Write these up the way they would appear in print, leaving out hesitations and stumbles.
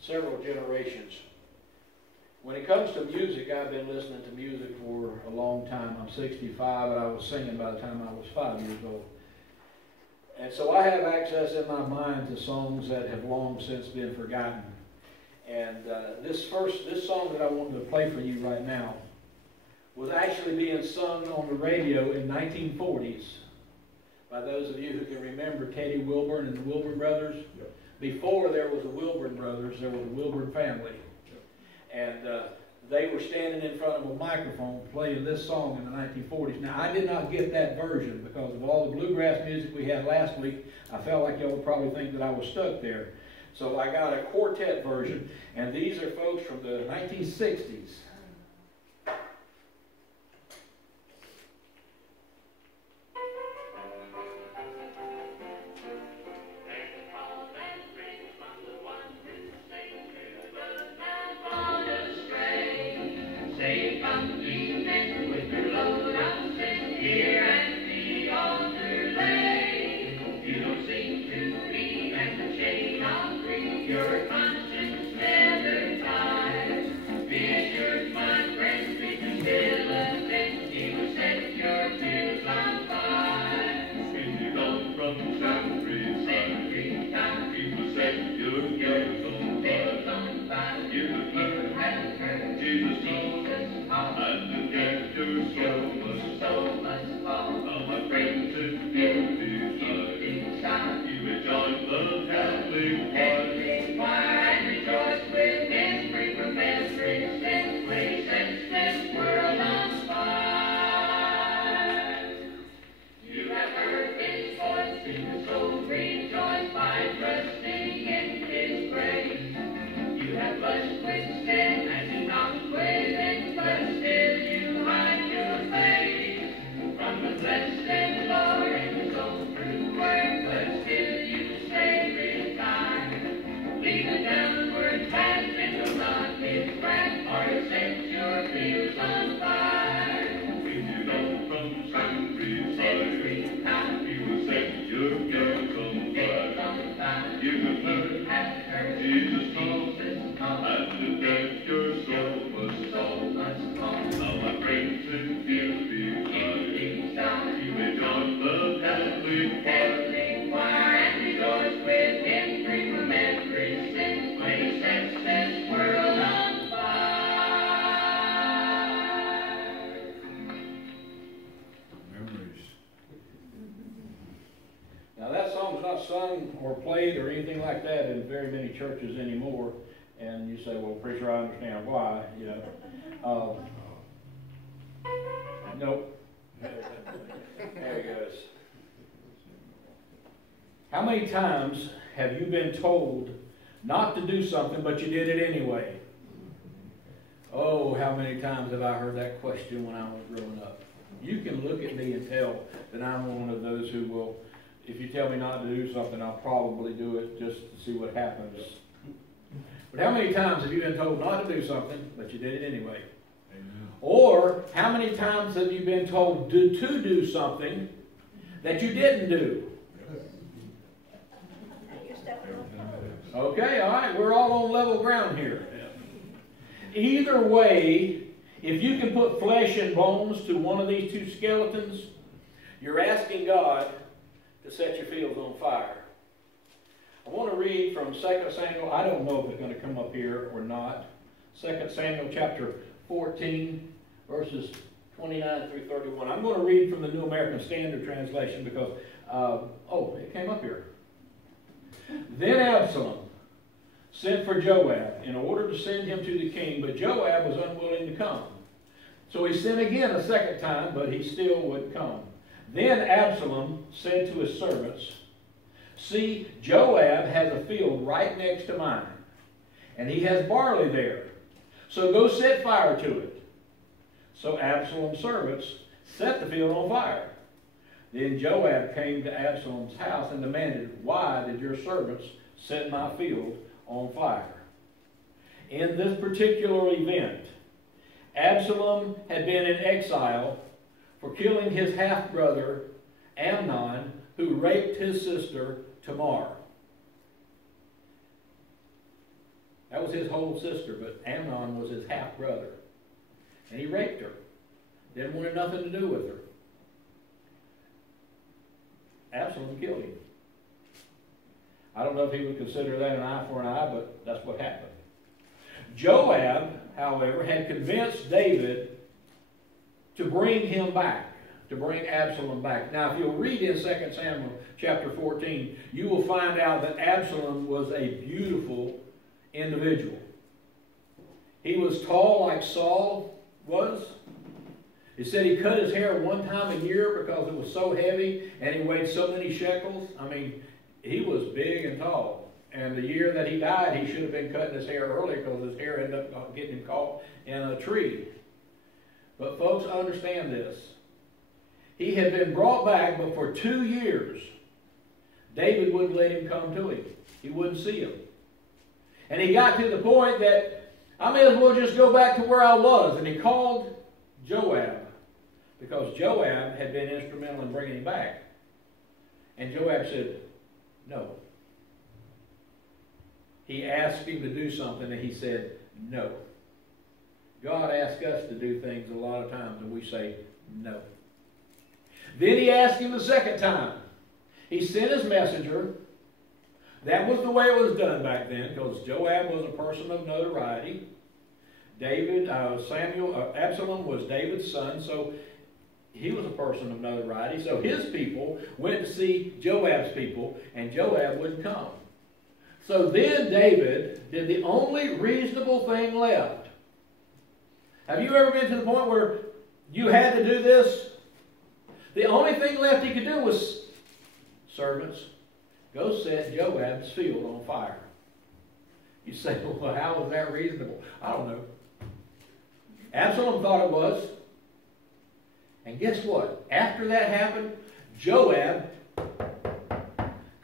several generations. When it comes to music, I've been listening to music for a long time. I'm 65 and I was singing by the time I was 5 years old. And so I have access in my mind to songs that have long since been forgotten. And this song that I wanted to play for you right now was actually being sung on the radio in 1940s by those of you who can remember Teddy Wilburn and the Wilburn Brothers. Yep. Before there was the Wilburn Brothers, there was the Wilburn family. Yep. And they were standing in front of a microphone playing this song in the 1940s. Now, I did not get that version because of all the bluegrass music we had last week. I felt like y'all would probably think that I was stuck there. So I got a quartet version, and these are folks from the 1960s. Sung or played or anything like that in very many churches anymore, and you say, well, preacher, I understand why, you know. Nope. There it goes. How many times have you been told not to do something, but you did it anyway? Oh, how many times have I heard that question when I was growing up? You can look at me and tell that I'm one of those who will, if you tell me not to do something, I'll probably do it just to see what happens. But how many times have you been told not to do something, but you did it anyway? Amen. Or how many times have you been told to do something that you didn't do? Okay, all right, we're all on level ground here. Either way, if you can put flesh and bones to one of these two skeletons, you're asking God to set your fields on fire. I want to read from 2 Samuel. I don't know if it's going to come up here or not. 2 Samuel chapter 14, verses 29 through 31. I'm going to read from the New American Standard Translation because, it came up here. Then Absalom sent for Joab in order to send him to the king, but Joab was unwilling to come. So he sent again a second time, but he still wouldn't come. Then Absalom said to his servants, "See, Joab has a field right next to mine, and he has barley there. So go set fire to it." So Absalom's servants set the field on fire. Then Joab came to Absalom's house and demanded, "Why did your servants set my field on fire?" In this particular event, Absalom had been in exile for killing his half-brother Amnon, who raped his sister Tamar. That was his whole sister, but Amnon was his half-brother. And he raped her. Didn't want nothing to do with her. Absalom killed him. I don't know if he would consider that an eye for an eye, but that's what happened. Joab, however, had convinced David to bring him back, to bring Absalom back. Now, if you'll read in 2 Samuel chapter 14, you will find out that Absalom was a beautiful individual. He was tall like Saul was. It said he cut his hair one time a year because it was so heavy and he weighed so many shekels. I mean, he was big and tall. And the year that he died, he should have been cutting his hair earlier because his hair ended up getting him caught in a tree. But folks, understand this. He had been brought back, but for 2 years, David wouldn't let him come to him. He wouldn't see him. And he got to the point that I may as well just go back to where I was. And he called Joab, because Joab had been instrumental in bringing him back. And Joab said, no. He asked him to do something, and he said, no. God asks us to do things a lot of times, and we say, no. Then he asked him the second time. He sent his messenger. That was the way it was done back then, because Joab was a person of notoriety. Absalom was David's son, so he was a person of notoriety. So his people went to see Joab's people, and Joab wouldn't come. So then David did the only reasonable thing left. Have you ever been to the point where you had to do this? The only thing left he could do was, servants, go set Joab's field on fire. You say, well, how was that reasonable? I don't know. Absalom thought it was. And guess what? After that happened, Joab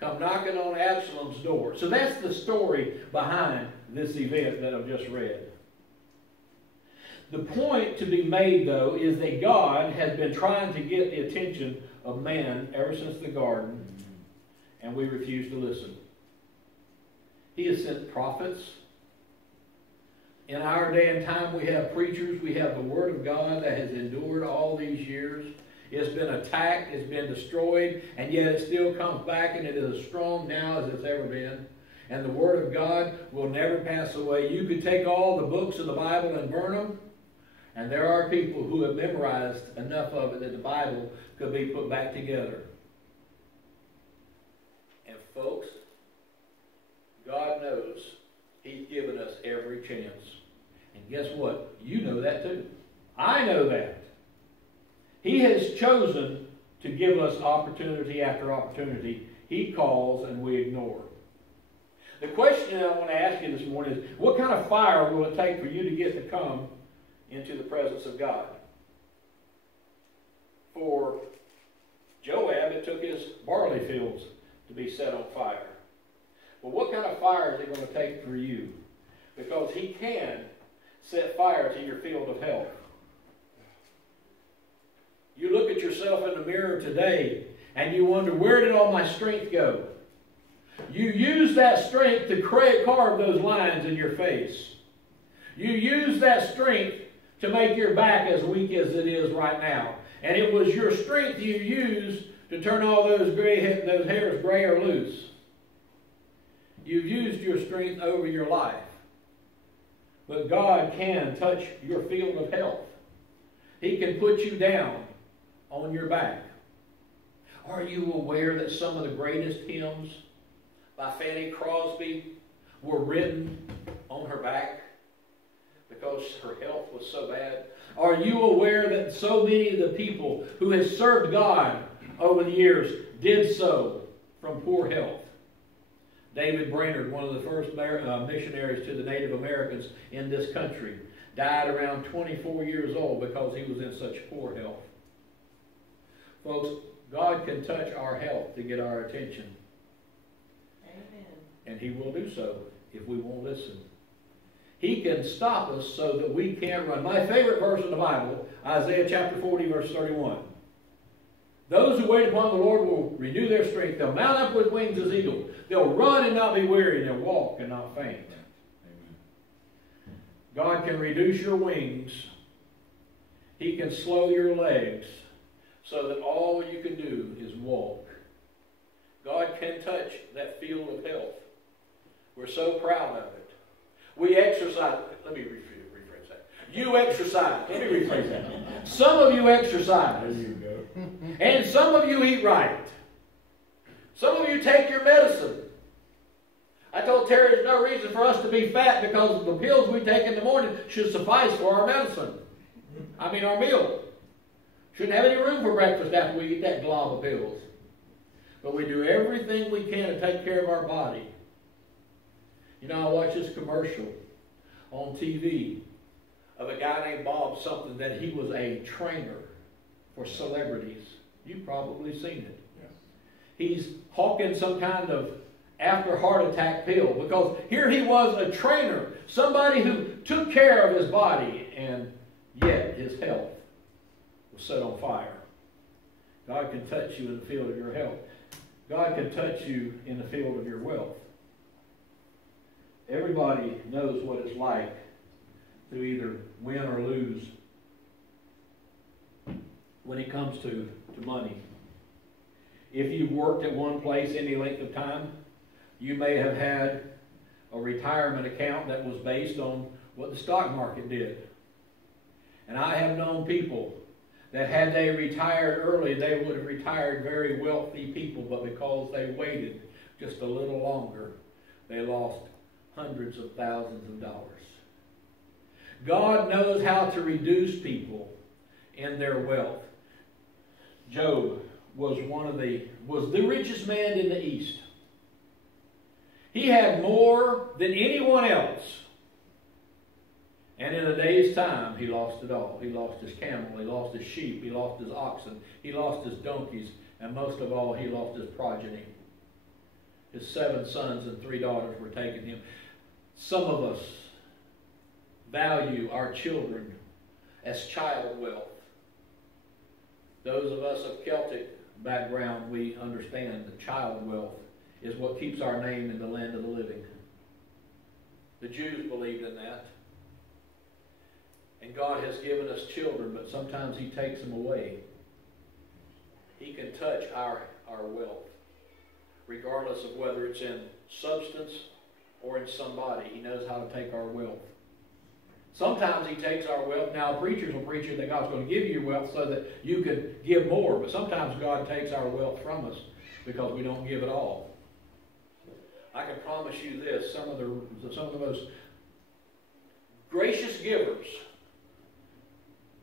come knocking on Absalom's door. So that's the story behind this event that I've just read. The point to be made, though, is that God has been trying to get the attention of man ever since the garden, and we refuse to listen. He has sent prophets. In our day and time, we have preachers. We have the Word of God that has endured all these years. It's been attacked. It's been destroyed. And yet it still comes back, and it is as strong now as it's ever been. And the Word of God will never pass away. You could take all the books of the Bible and burn them. And there are people who have memorized enough of it that the Bible could be put back together. And folks, God knows He's given us every chance. And guess what? You know that too. I know that. He has chosen to give us opportunity after opportunity. He calls and we ignore. The question I want to ask you this morning is, what kind of fire will it take for you to get to come into the presence of God? For Joab, it took his barley fields to be set on fire. Well, what kind of fire is it going to take for you? Because He can set fire to your field of health. You look at yourself in the mirror today and you wonder, where did all my strength go? You use that strength to carve those lines in your face. You use that strength to make your back as weak as it is right now. And it was your strength you used to turn all those hairs gray or loose. You've used your strength over your life. But God can touch your field of health. He can put you down on your back. Are you aware that some of the greatest hymns by Fanny Crosby were written on her back because her health was so bad? Are you aware that so many of the people who have served God over the years did so from poor health? David Brainerd, one of the first missionaries to the Native Americans in this country, died around 24 years old because he was in such poor health. Folks, God can touch our health to get our attention. Amen. And He will do so if we won't listen. He can stop us so that we can't run. My favorite verse in the Bible, Isaiah chapter 40, verse 31. Those who wait upon the Lord will renew their strength. They'll mount up with wings as eagles. They'll run and not be weary, and they'll walk and not faint. Amen. God can reduce your wings. He can slow your legs so that all you can do is walk. God can touch that field of health. We're so proud of it. We exercise. Let me rephrase that. You exercise. Let me rephrase that. Some of you exercise. There you go. And some of you eat right. Some of you take your medicine. I told Terry there's no reason for us to be fat because the pills we take in the morning should suffice for our medicine. I mean our meal. Shouldn't have any room for breakfast after we eat that glob of pills. But we do everything we can to take care of our body. You know, I watch this commercial on TV of a guy named Bob something that he was a trainer for celebrities. You've probably seen it. Yes. He's hawking some kind of after heart attack pill because here he was a trainer, somebody who took care of his body, and yet his health was set on fire. God can touch you in the field of your health. God can touch you in the field of your wealth. Everybody knows what it's like to either win or lose when it comes to money. If you've worked at one place any length of time, you may have had a retirement account that was based on what the stock market did. And I have known people that had they retired early, they would have retired very wealthy people, but because they waited just a little longer, they lost hundreds of thousands of dollars. God knows how to reduce people in their wealth. Job was the richest man in the East. He had more than anyone else. And in a day's time, he lost it all. He lost his camel, he lost his sheep, he lost his oxen, he lost his donkeys, and most of all, he lost his progeny. His 7 sons and 3 daughters were taken him. Some of us value our children as child wealth. Those of us of Celtic background, we understand that child wealth is what keeps our name in the land of the living. The Jews believed in that. And God has given us children, but sometimes He takes them away. He can touch our wealth, regardless of whether it's in substance or in somebody. He knows how to take our wealth. Sometimes He takes our wealth. Now, preachers will preach you that God's going to give you wealth so that you could give more. But sometimes God takes our wealth from us because we don't give it all. I can promise you this, some of the most gracious givers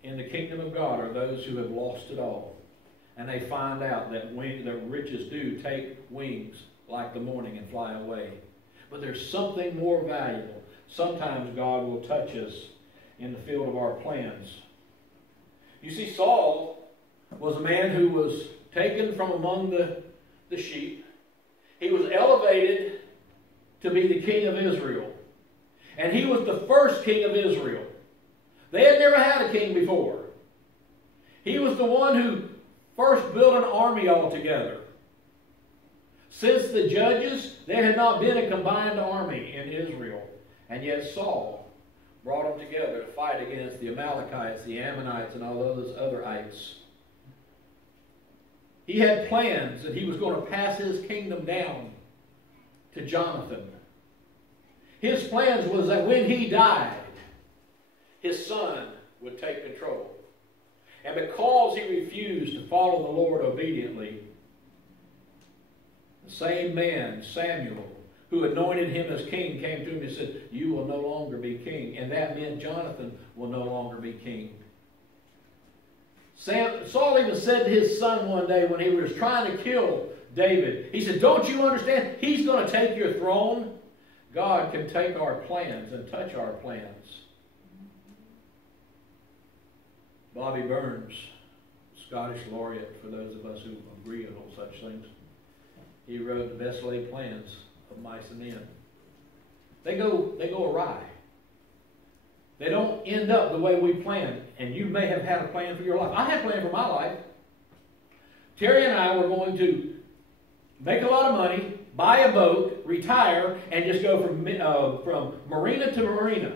in the kingdom of God are those who have lost it all. And they find out that the riches do take wings like the morning and fly away. But there's something more valuable. Sometimes God will touch us in the field of our plans. You see, Saul was a man who was taken from among the sheep. He was elevated to be the king of Israel. And he was the first king of Israel. They had never had a king before. He was the one who first built an army altogether. Since the judges, there had not been a combined army in Israel. And yet Saul brought them together to fight against the Amalekites, the Ammonites, and all those other ites. He had plans that he was going to pass his kingdom down to Jonathan. His plans was that when he died, his son would take control. And because he refused to follow the Lord obediently, the same man, Samuel, who anointed him as king, came to him and said, "You will no longer be king." And that meant Jonathan will no longer be king. Saul even said to his son one day when he was trying to kill David, he said, "Don't you understand? He's going to take your throne." God can take our plans and touch our plans. Bobby Burns, Scottish laureate, for those of us who agree on all such things, he wrote the best laid plans of mice and men. They go awry. They don't end up the way we planned. And you may have had a plan for your life. I had a plan for my life. Terry and I were going to make a lot of money, buy a boat, retire, and just go from marina to marina.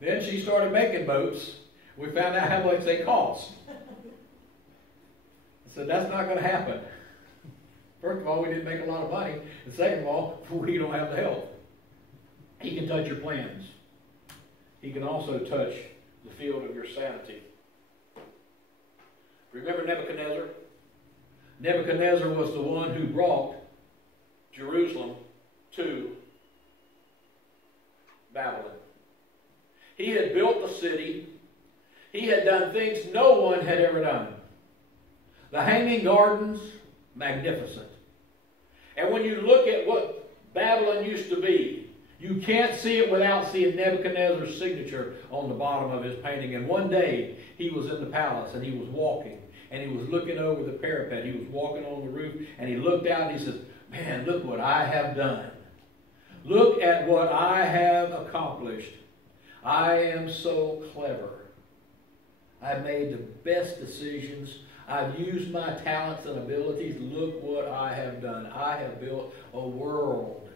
Then she started making boats. We found out how much they cost. I said, that's not going to happen. First of all, we didn't make a lot of money. And second of all, we don't have the help. He can touch your plans. He can also touch the field of your sanity. Remember Nebuchadnezzar? Nebuchadnezzar was the one who brought Jerusalem to Babylon. He had built the city. He had done things no one had ever done. The Hanging Gardens, magnificent. And when you look at what Babylon used to be, you can't see it without seeing Nebuchadnezzar's signature on the bottom of his painting. And one day, he was in the palace and he was walking. And he was looking over the parapet. He was walking on the roof. And he looked out and he says, man, look what I have done. Look at what I have accomplished. I am so clever. I've made the best decisions. I've used my talents and abilities. Look what I have done. I have built a world.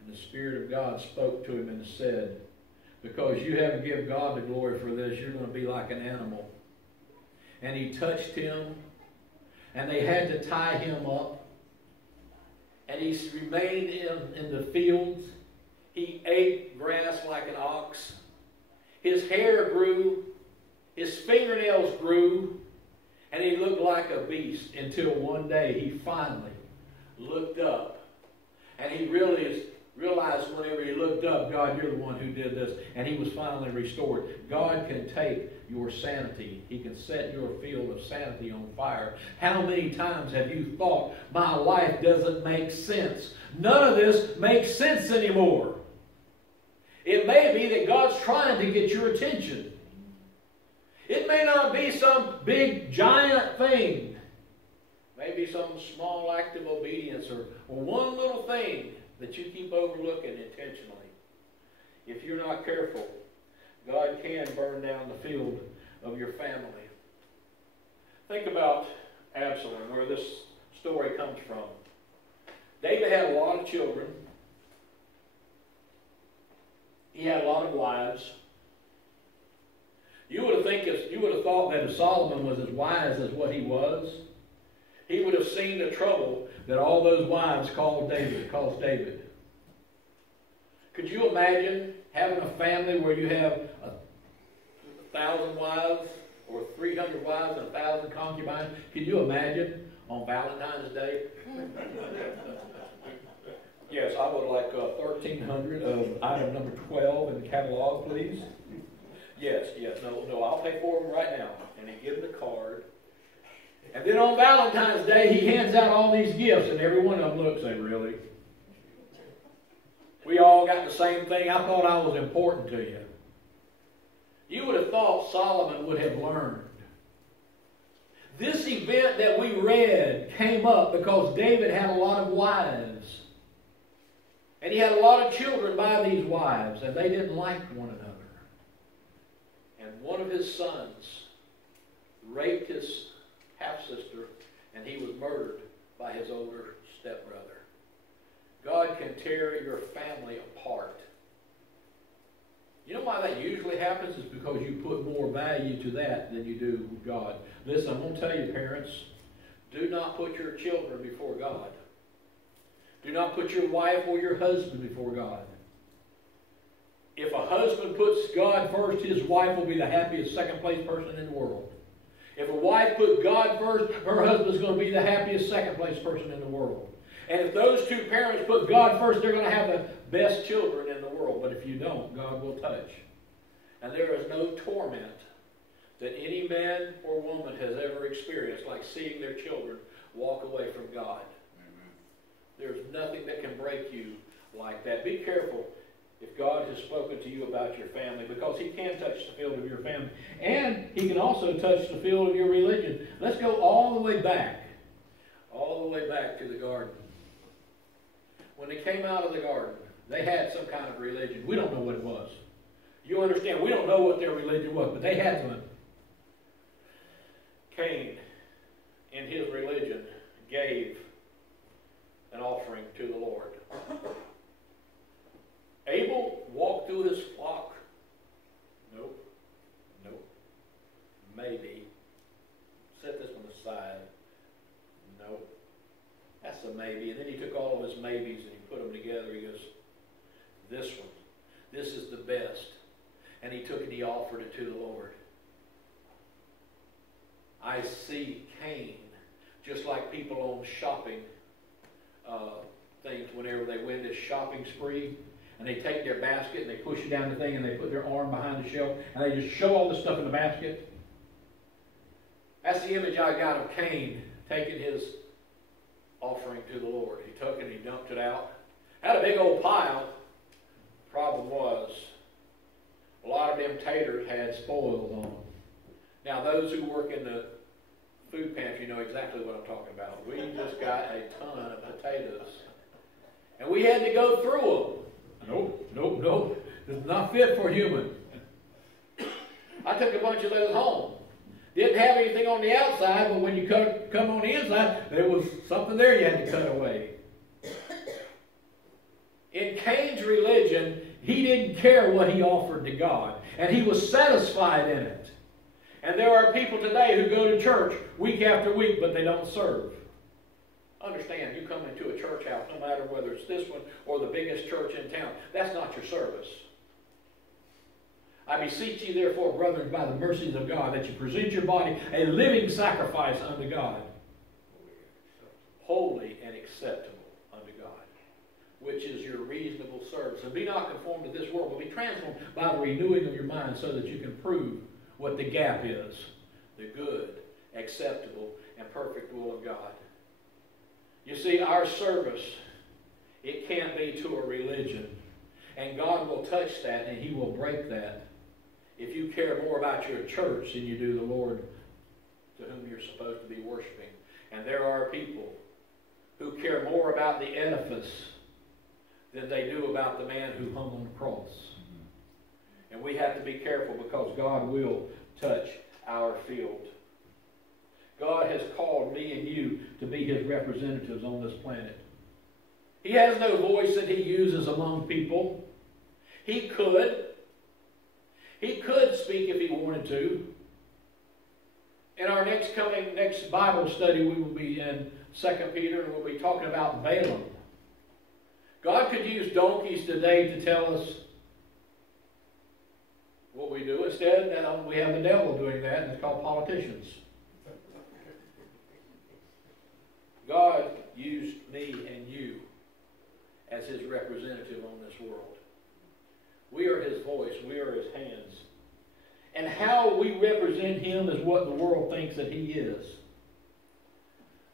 And the Spirit of God spoke to him and said, because you haven't given God the glory for this, you're going to be like an animal. And he touched him, and they had to tie him up. And he remained in the fields. He ate grass like an ox. His hair grew. His fingernails grew. And he looked like a beast until one day he finally looked up. And he realized whenever he looked up, God, you're the one who did this. And he was finally restored. God can take your sanity. He can set your field of sanity on fire. How many times have you thought, my life doesn't make sense? None of this makes sense anymore. It may be that God's trying to get your attention. It may not be some big, giant thing. Maybe some small act of obedience or one little thing that you keep overlooking intentionally. If you're not careful, God can burn down the field of your family. Think about Absalom, where this story comes from. David had a lot of children. He had a lot of wives. You would have thought that if Solomon was as wise as what he was, he would have seen the trouble that all those wives caused David. Could you imagine having a family where you have 1,000 wives or 300 wives and 1,000 concubines? Can you imagine on Valentine's Day? Yes, I would like 1,300 of item number 12 in the catalog, please. Yes, no, I'll pay for them right now. And he gives the card. And then on Valentine's Day, he hands out all these gifts, and every one of them looks, say, really? We all got the same thing. I thought I was important to you. You would have thought Solomon would have learned. This event that we read came up because David had a lot of wives. And he had a lot of children by these wives, and they didn't like one another. And one of his sons raped his half-sister, and he was murdered by his older stepbrother. God can tear your family apart. You know why that usually happens? Is because you put more value to that than you do with God. Listen, I'm going to tell you, parents, do not put your children before God. Do not put your wife or your husband before God. If a husband puts God first, his wife will be the happiest second-place person in the world. If a wife put God first, her husband's going to be the happiest second-place person in the world. And if those two parents put God first, they're going to have the best children in the world. But if you don't, God will touch. And there is no torment that any man or woman has ever experienced like seeing their children walk away from God. Amen. There's nothing that can break you like that. Be careful if God has spoken to you about your family, because he can touch the field of your family. And he can also touch the field of your religion. Let's go all the way back to the garden. When they came out of the garden, they had some kind of religion. We don't know what it was. You understand, we don't know what their religion was, but they had one. Cain, in his religion, gave an offering to the Lord. Abel walked through his flock together. He goes, this one, this is the best. And he took it, he offered it to the Lord. I see Cain, just like people on shopping things, whenever they win this shopping spree, and they take their basket and they push it down the thing and they put their arm behind the shelf and they just show all the stuff in the basket. That's the image I got of Cain taking his offering to the Lord. He took it and he dumped it out. Had a big old pile. Problem was, a lot of them taters had spoils on them. Now, those who work in the food pantry know exactly what I'm talking about. We just got a ton of potatoes. And we had to go through them. Nope. This is not fit for human. I took a bunch of those home. Didn't have anything on the outside, but when you come on the inside, there was something there you had to cut away. In Cain's religion, he didn't care what he offered to God, and he was satisfied in it. And there are people today who go to church week after week, but they don't serve. Understand, you come into a church house, no matter whether it's this one or the biggest church in town, that's not your service. I beseech you, therefore, brethren, by the mercies of God, that you present your body a living sacrifice unto God, holy and acceptable unto God, which is your reasonable service. And be not conformed to this world, but be transformed by the renewing of your mind, so that you can prove what the gap is, the good, acceptable, and perfect will of God. You see, our service, it can't be to a religion. And God will touch that and He will break that if you care more about your church than you do the Lord to whom you're supposed to be worshiping. And there are people who care more about the edifice than they do about the man who hung on the cross. And we have to be careful, because God will touch our field. God has called me and you to be His representatives on this planet. He has no voice that He uses among people. He could speak if He wanted to. In our next Bible study, we will be in 2 Peter, and we'll be talking about Balaam. God could use donkeys today to tell us what we do. Instead, we have the devil doing that, and it's called politicians. God used me and you as His representative on this world. We are His voice. We are His hands. And how we represent Him is what the world thinks that He is.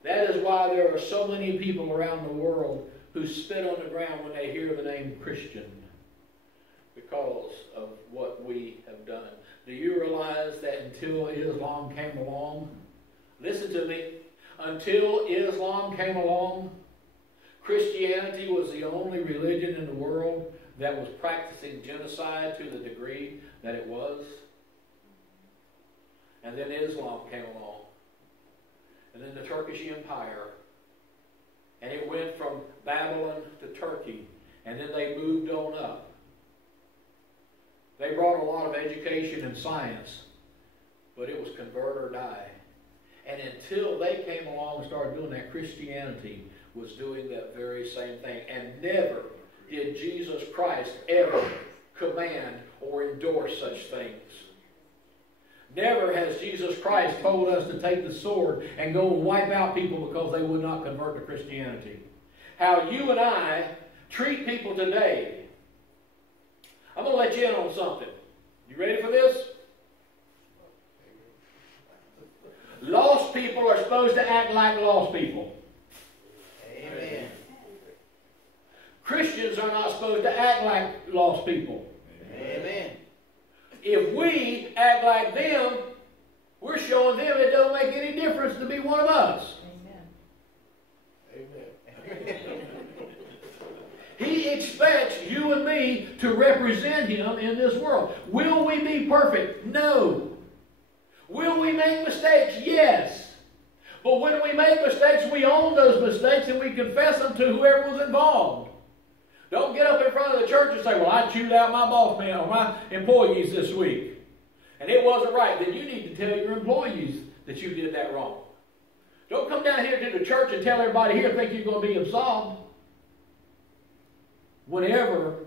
That is why there are so many people around the world who spit on the ground when they hear the name Christian, because of what we have done. Do you realize that until Islam came along, listen to me, until Islam came along, Christianity was the only religion in the world that was practicing genocide to the degree that it was? And then Islam came along. And then the Turkish Empire. And it went from Babylon to Turkey. And then they moved on up. They brought a lot of education and science. But it was convert or die. And until they came along and started doing that, Christianity was doing that very same thing. And never did Jesus Christ ever command or endorse such things. Never has Jesus Christ told us to take the sword and go and wipe out people because they would not convert to Christianity. How you and I treat people today. I'm going to let you in on something. You ready for this? Lost people are supposed to act like lost people. Amen. Christians are not supposed to act like lost people. Amen. If we act like them, we're showing them it don't make any difference to be one of us. Amen. He expects you and me to represent Him in this world. Will we be perfect? No. Will we make mistakes? Yes. But when we make mistakes, we own those mistakes and we confess them to whoever was involved. Don't get up in front of the church and say, well, I chewed out my boss man or my employees this week, and it wasn't right. Then you need to tell your employees that you did that wrong. Don't come down here to the church and tell everybody here think you're going to be absolved. whenever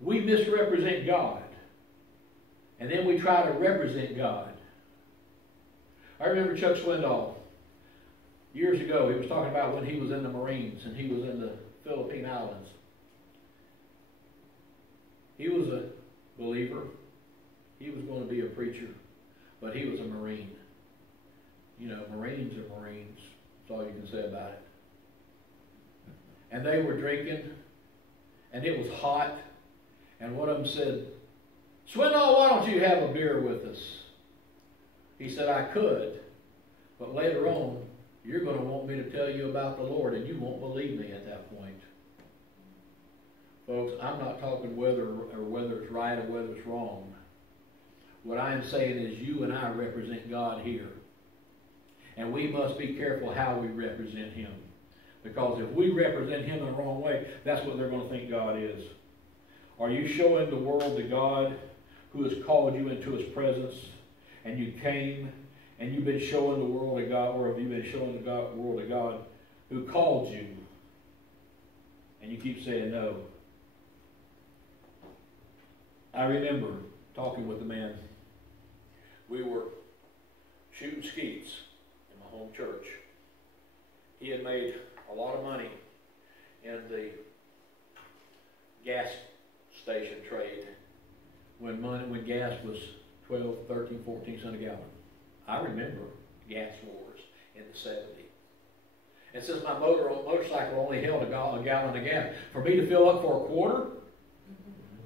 we misrepresent God, and then we try to represent God. I remember Chuck Swindoll, years ago, he was talking about when he was in the Marines and he was in the Philippine Islands. He was a believer. He was going to be a preacher, but he was a Marine. You know, Marines are Marines. That's all you can say about it. And they were drinking, and it was hot, and one of them said, "Swindoll, why don't you have a beer with us?" He said, "I could, but later on, you're going to want me to tell you about the Lord, and you won't believe me at that point." Folks, I'm not talking whether it's right or whether it's wrong. What I am saying is you and I represent God here. And we must be careful how we represent Him. Because if we represent Him in the wrong way, that's what they're going to think God is. Are you showing the world the God who has called you into His presence, and you came and you've been showing the world a God, or have you been showing the world a God who called you and you keep saying no? I remember talking with a man. We were shooting skeets in my home church. He had made a lot of money in the gas station trade when gas was 12, 13, 14 cents a gallon. I remember gas wars in the 70s. And since my motorcycle only held a gallon of gas, for me to fill up for a quarter,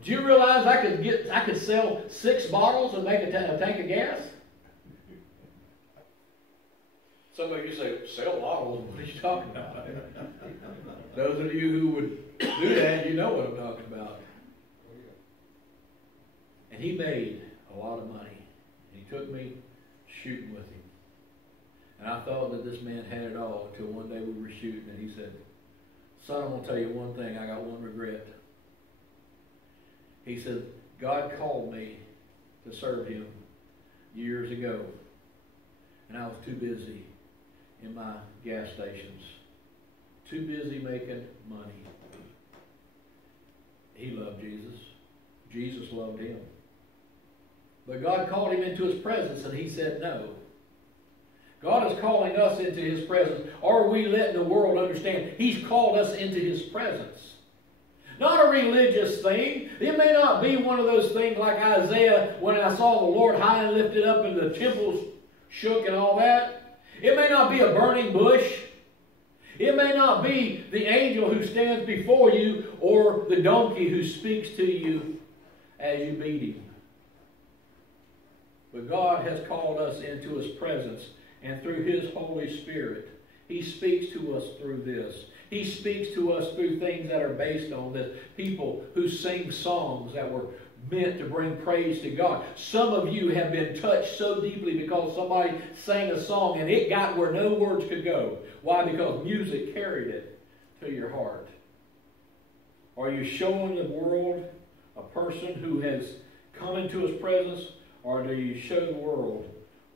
do you realize I could sell 6 bottles and make a tank of gas? Some of you say, "Sell bottles? What are you talking about?" Those of you who would do that, you know what I'm talking about. And he made a lot of money. He took me shooting with him. And I thought that this man had it all until one day we were shooting and he said, "Son, I'm going to tell you one thing. I got one regret." He said, "God called me to serve Him years ago, and I was too busy in my gas stations, too busy making money." He loved Jesus. Jesus loved him. But God called him into His presence, and he said no. God is calling us into His presence. Are we letting the world understand He's called us into His presence? Not a religious thing. It may not be one of those things like Isaiah, when I saw the Lord high and lifted up and the temples shook and all that. It may not be a burning bush. It may not be the angel who stands before you or the donkey who speaks to you as you beat him. But God has called us into His presence, and through His Holy Spirit, He speaks to us through this. He speaks to us through things that are based on this. People who sing songs that were meant to bring praise to God. Some of you have been touched so deeply because somebody sang a song and it got where no words could go. Why? Because music carried it to your heart. Are you showing the world a person who has come into His presence, or do you show the world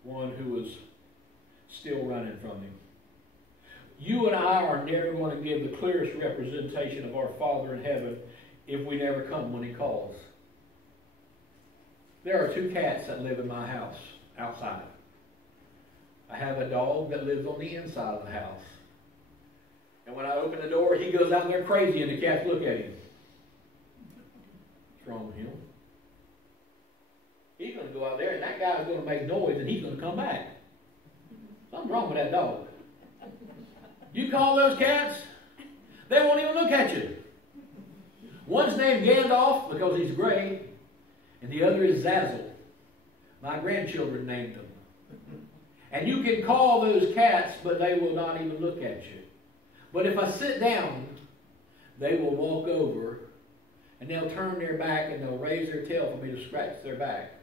one who is still running from Him? You and I are never going to give the clearest representation of our Father in heaven if we never come when He calls. There are 2 cats that live in my house outside. I have a dog that lives on the inside of the house. And when I open the door, he goes out there crazy and the cats look at him. What's wrong with him? He's going to go out there and that guy's going to make noise and he's going to come back. Something's wrong with that dog. You call those cats, they won't even look at you. One's named Gandalf because he's gray, and the other is Zazzle. My grandchildren named them. And you can call those cats, but they will not even look at you. But if I sit down, they will walk over, and they'll turn their back, and they'll raise their tail for me to scratch their back.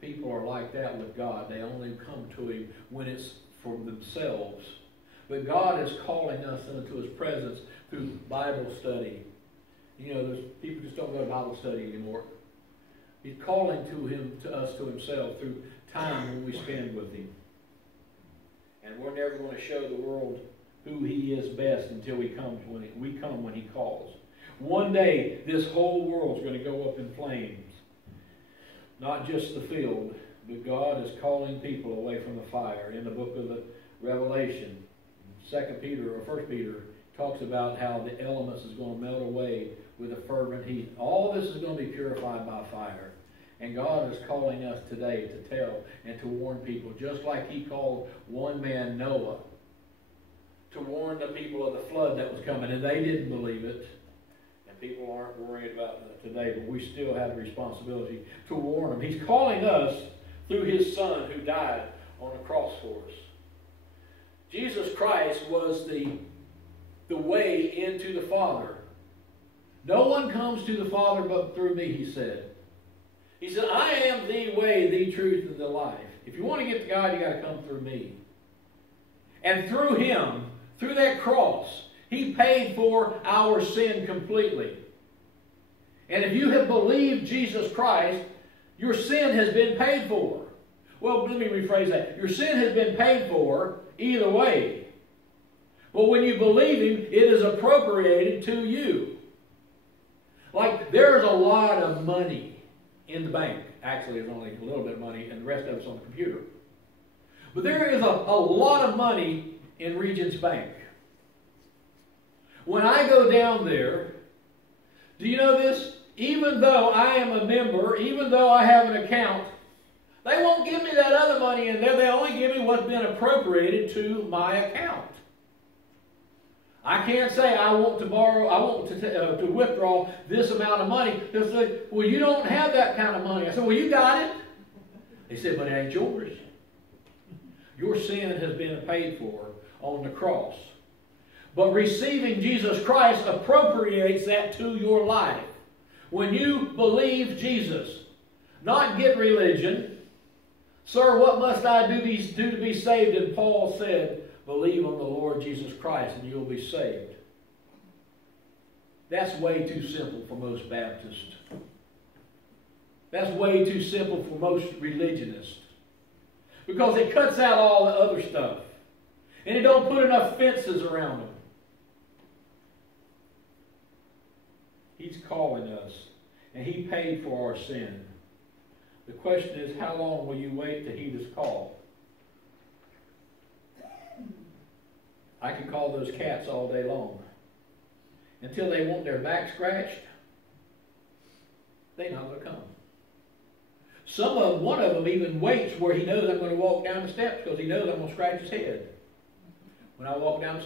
People are like that with God. They only come to Him when it's for themselves. But God is calling us into His presence through Bible study. You know, people just don't go to Bible study anymore. He's calling us to Himself through time when we spend with Him. And we're never going to show the world who He is best until we come when He calls. One day, this whole world's going to go up in flames. Not just the field, but God is calling people away from the fire. In the book of the Revelation, 2 Peter or 1 Peter talks about how the elements is going to melt away with a fervent heat. All this is going to be purified by fire. And God is calling us today to tell and to warn people, just like He called one man, Noah, to warn the people of the flood that was coming, and they didn't believe it. And people aren't worried about that today, but we still have a responsibility to warn them. He's calling us through His Son who died on the cross for us. Jesus Christ was the way into the Father. No one comes to the Father but through me, He said. He said, I am the way, the truth, and the life. If you want to get to God, you got to come through me. And through Him, through that cross, He paid for our sin completely. And if you have believed Jesus Christ, your sin has been paid for. Well, let me rephrase that. Your sin has been paid for either way. But when you believe Him, it is appropriated to you. Like, there's a lot of money in the bank. Actually, there's only a little bit of money, and the rest of it's on the computer. But there is a lot of money in Regions Bank. When I go down there, do you know this? Even though I am a member, even though I have an account, they won't give me that other money in there. They only give me what's been appropriated to my account. I can't say I want to borrow, I want to withdraw this amount of money. They'll say, well, you don't have that kind of money. I said, well, you got it. They said, but it ain't yours. Your sin has been paid for on the cross. But receiving Jesus Christ appropriates that to your life. When you believe Jesus, not get religion. Sir, what must I do to be saved? And Paul said, believe on the Lord Jesus Christ and you'll be saved. That's way too simple for most Baptists. That's way too simple for most religionists. Because it cuts out all the other stuff. And it don't put enough fences around them. He's calling us. And He paid for our sin. The question is, how long will you wait to heed His call? I can call those cats all day long. Until they want their back scratched, they're not going to come. One of them even waits where he knows I'm going to walk down the steps because he knows I'm going to scratch his head. When I walk down the